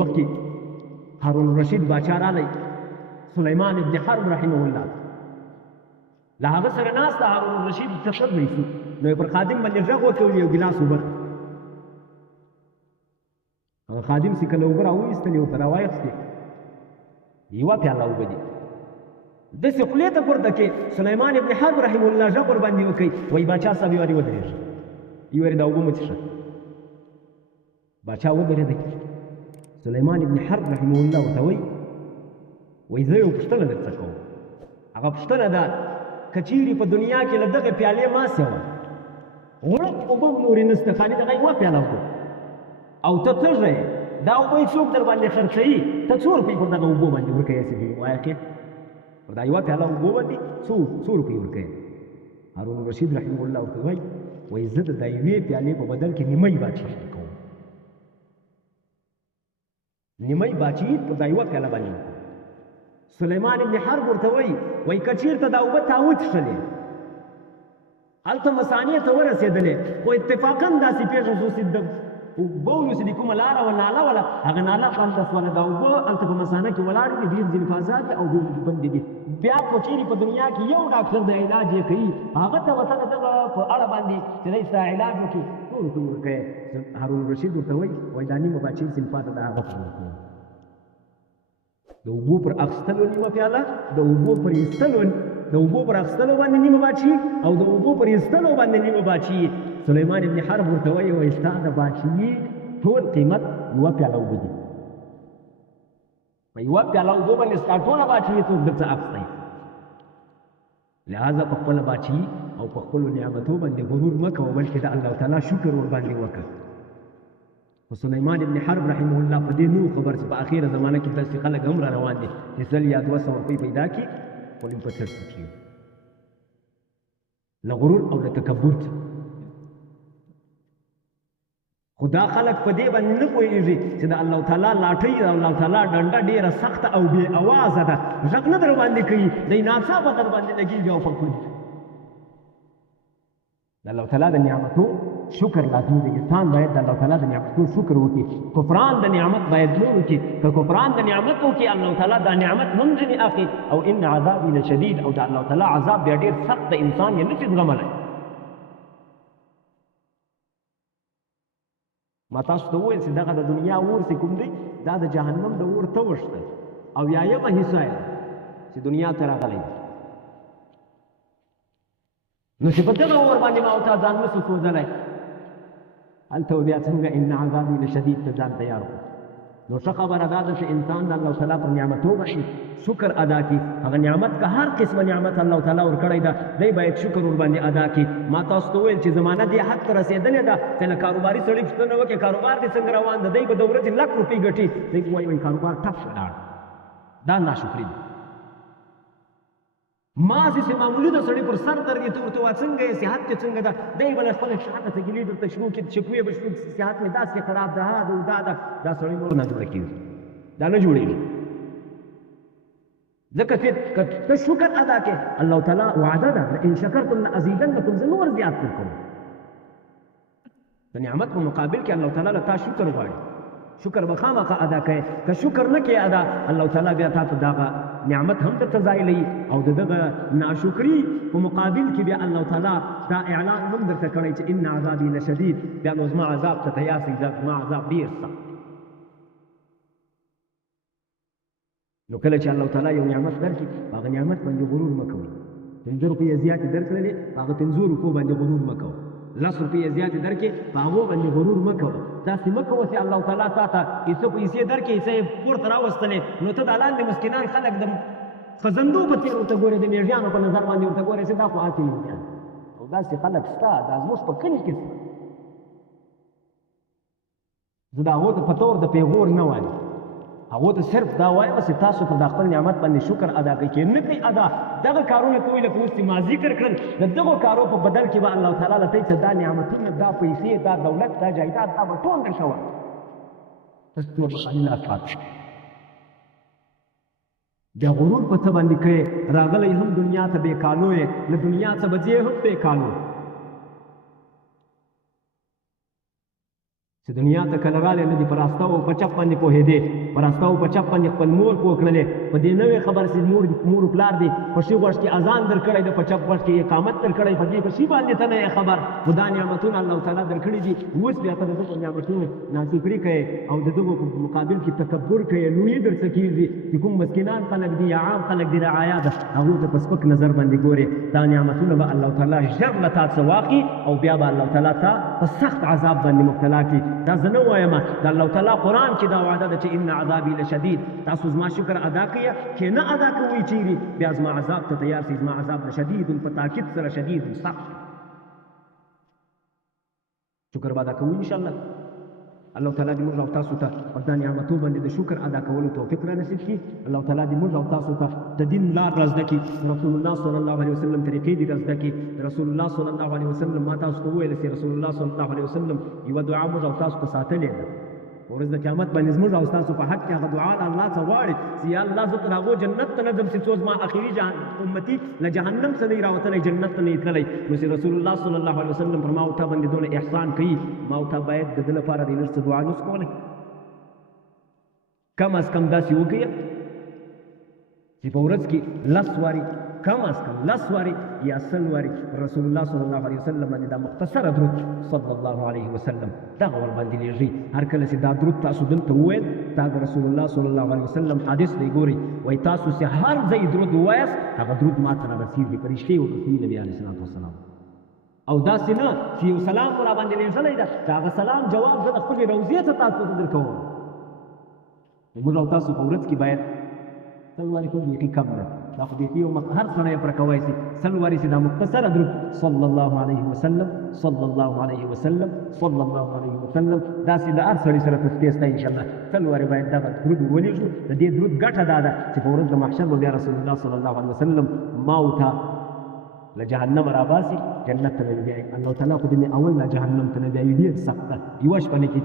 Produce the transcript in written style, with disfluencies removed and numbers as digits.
وخت کې هارون الرشید باچا رالی سلیمان ابن حرب رحمه الله له هغه سره ناسته هارون الرشید تشد ویسو نو پر خادم باندې غږ وکړ یو ګلاس اوبه هغه خادم چې کله اوبه راوایستلې ورته راوایستې یوه پیاله اوبه دي داسې خولې ته پورته کې سلیمان ابن حرب رحمه الله غږ ورباندې وکړي وایي باچا صاحب یوارې ودرېږه یوارې دا اوبه مه څښه باچا ودرېده سلیمان ابن حرب رحمه الله ورته وایي زه یو پوښتنه درڅه کوم هغه پوښتنه ده که چیرې په دنیا کې له دغې پیالې ماسې وه غړپ اوبه هم نورې نسته خالي دغه یوه پیاله وکړو او ته تږی یې دا اوبه یې څوک در باندې خرڅوي ته څو روپۍ پر دغه اوبو باندې ورکوې هسې وایه کې پر دا یوه پیاله اوبو باندې څو روپۍ ورکوې هارون الرشید رحمه الله ورته وایي زه د دا یوې پیالې په بدل کې نیمۍ بادشاهي کوم نیمۍ بادشاهي پر دا یوه پیاله باندې وکړو سلیمان ابن حرب ورته وایي که چېرته دا اوبه تا وڅښلې هلته مثانې ته ورسېدلې خو اتفاقا داسې پېښه شو چې د بولو چې د کومه لاره وه ناله وله هغه ناله بنده شوله دا اوبه هلته په مثانه کې ولاړې دي ډېر ځینې په ازاد دي او ډېر بندې دي بیا خو چېرې په دنیا کې یو ډاکټر د علاج یې کوي هغه ته به ته د دغه په اړه باندې چې دی ستا علاج وکړي څو روپۍ ورکوې هارون الرشید ورته وایي دا نیمه بادشاهي صنفاته د هغه په ورکوي د اوبو پر اخیستلو نیمه پیاله د اوبو پر ایستلو د اوبو پر اخیستلو باندې نیمه بادشاهي او د اوبو پر ایستلو باندې نیمه بادشاهي سلیمان ابن حرب ورته وایي ستا د بادشاهي ټول قیمت یوه پیاله اوبه دي په یوه پیاله اوبو باندې ستا ټوله بادشاهي څوک درته اخیستی لہذا په خپله بادشاهي او په خپلو نعمتو باندې غرور مه کوه بلکې د الله تعالی شکر ورباندې وکړه خو سلیمان ابن حرب رحمه الله په دې نو خبر چې په اخیره زمانه کې داسې خلک هم را روان دي چې سل یا 200 روپۍ پیدا کړي خو لږ په څټ کړي له غرور او له تکبر خو دا خلک په دې باندې نه پوهېږي چې د الله تعالی لاټۍ د الله تعالی ډنډه ډېره سخته او بې اوازه ده غږ نه در باندې کوي دی ناڅاپه در باندې لګېږي او پکړي د الله تعالی د نعمتو شکر لازمي دی انسان باید د الله تعالی د نعمتو شکر وکړي کفران د نعمت باید نه وکړي که کفران د نعمت وکړي الله تعالی دا نعمت هم ځینې اخلي او ان عذابي لشدید او د الله تعالی عذاب بیا ډېر سخت د انسان یې نشي زغملی ما تاسو ته وویل چې دغه د دنیا اور چې کوم دی دا د جهنم د اور توش دی او یایمه حصه یې چې دنیا ته راغلی نو چې په دغه اور باندې ما او تا ځان نسو سوځلی هلته بیا څنګه ان عذابي لشدید ته ځان تیار کړو نو ښه خبره دا ده چې انسان د الله تعالی پر نعمتو باندې شکر ادا کړي هغه نعمت که هر قسمه نعمت الله تعالی ورکړی ده دی باید شکر ورباندې ادا کړي ما تاسو ته وویل چې زمانه دې حد ته رسېدلې ده چې له کاروباري سړي پوښتنه وکړې کاروبار دې څنګه روان ده دی به د ورځې 1,00,000 روپۍ ګټي دی وایي کاروبار ټپ ولاړ دا ناشکري ده ما چې معمولي د سړي پر سر درد یې ته ورته وایه څنګه یې صحت دې څنګه ده دی به له خپله شاته څه ګیلې درته شروع کړي شکوې به شروع کړي صحت مې داسې خراب ده دا دا سړی نور نه جوړه کېږي دا نه جوړېږي ځکه چې که ته شکر ادا کړې الله تعالی وعده ده لئن شکرتم لازیدنکم زه نور زیات درکوم د نعمت په مقابل کې الله تعالی له تا شکر غواړي شکر به خامخا ادا کوې که شکر نه کوې ادا الله تعالی بیا تا ته دغه نعمت هم درته ځایلوي او د دغه ناشکري په مقابل کې بیا الله تعالی دا اعلان هم درته کړی چې ان عذابي لشدید بیا نو زما عذاب ته تیار شئ زما عذاب ډېر سخت نو کله چې الله تعالی یو نعمت درکړي هغه نعمت باندې غرور مه کوئ 5 روپۍ زیاتې درکړلې هغه 5 روپو باندې غرور مه کوه 10 روپۍ زیاتې درکړې په هغو باندې غرور مه کوه داسې مه کوه چې الله تعالی تا ته څه پیسې درکړي څه یې پورته راوستلې نو ته د لاندې مسکینان خلک د خزندو په څېر ورته ګورې د میږیانو په نظر باندې ورته ګورې چې دا خو هسې میږیان او داسې خلک شته دا زموږ په کلي کې شته زه د هغو په طور د پیغور نه وایم هغو ته صرف دا وایم چې تاسو په خپل نعمت باندې شکر ادا کوئ که نه کوئ ادا دغه کارونه کوئ لکه اوس چې ما ذکر کړل د دغو کارو په بدل کې به الله تعالی له ته دا نعمتونه دا پیسې دا دولت دا جایداد دا به ټول درته ورکړي تاسو ټول به خالي لاس پاتې شئ بیا غرور په څه باندې کوې راغلی هم دنیا ته بېکالو یې له دنیا څه به ځې هم بېکالو چې دنیا ته کله راغلی نه دي په راسته او په چپ باندې پوهېدې په راسته او په چپ باندې خپل مور پوه کړلې په دې نوې خبر چې مور پلار دي په ښي غوږ کې اذان در کړی ده په چپ غوږ کې اقامت در کړی په دې په ښي باندې ته نه خبر خو دا نعمتونه الله تعالی در کړي دي اوس بیا ته د دغو نعمتونو ناشکري کوې او د دغو په مقابل کې تکبر کوې لویي درڅه کېږي چې کوم مسکینان خلک دي یا عام خلک دي رعایا ده هغوی ته په سپک نظر باندې ګورې دا نعمتونه به الله تعالی ژر له تا څه واخلي او بیا به الله تعالی تا په سخت عذاب باندې مبتلا کړي دا زه نه وایم د الله تعالی قرآن کې دا وعده ده چې ان عذابي لشدید تاسو زما شکر ادا کړئ چې نه ادا کوئ چیرې بیا زما عذاب ته تیار شئ زما عذاب لشدید په تاکید سره شدید سخت شکر به ادا کوو انشاءالله الله تعالی دې موږ او تاسو ته په دا نعمتو باندې د شکر ادا کولو توفیق را نصیب کړي الله تعالی دې موږ او تاسو ته د دین لار را زده کړي رسول الله صلی الله علیه وسلم طریقې دې را زده کړي رسول الله صلی الله علیه وسلم ما تاسو ته وویل چې رسول الله صلی الله علیه وسلم یوه دعا موږ او تاسو ته ساتلې ده ورځ د قیامت باندې زموږ او ستاسو په حق کې هغه دعا د الله څخه غواړي چې یا الله زه تر هغو جنت ته نه ځم چې څو زما اخري امتي له جهنم څخه نه یې راوتلی جنت ته نه یې تللی نو چې رسول الله صلی الله علیه وسلم پر ما او تا باندې دونه احسان کوي ما او تا باید د ده لپاره د لږ څه دعا نوس کولی کم از کم داسې وکړئ چې په ورځ کې 10 وارې کم از کم 10 وارې یا 100 وارې رسول الله صلی الله علیه وسلم باندې دا مختصره درود صلی الله علیه وسلم دغه ور باندې لیږي هر کله چې دا درود تاسو دلته وویل دا د رسول الله صلی الله علیه وسلم حدیث دی ګورئ وایي تاسو چې هر ځای درود ووایاست هغه درود ما ته رارسېږي فرشتې ورسوي نبي علیه الصلاة والسلام او داسې نه چې یو سلام را باندې لیږلی ده د هغه سلام جواب زه د خپلې روضې ته تاسو ته درکوم موږ او تاسو په ورځ کې باید 100 وارې کوم بیخي کم ده دا خو بیخي یو هر سړی پوره کولی شي 100 وارې چې دا مختصره درود صلی الله علیه وسلم صلی الله علیه وسلم صلی الله علیه وسلم داسې د هر سړي سره تسبیح شته انشاءالله 100 وارې باید دغه درود ولیږو د دې درود ګټه دا ده چې په ورځ د محشر به بیا رسول الله صلی الله علیه وسلم ما او تا له جهنم راباسي جنت ته به بیایي الله تعالی خو دې اول له جهنم ته نه بیایي ډېر سخت ده یوه شپه نه کې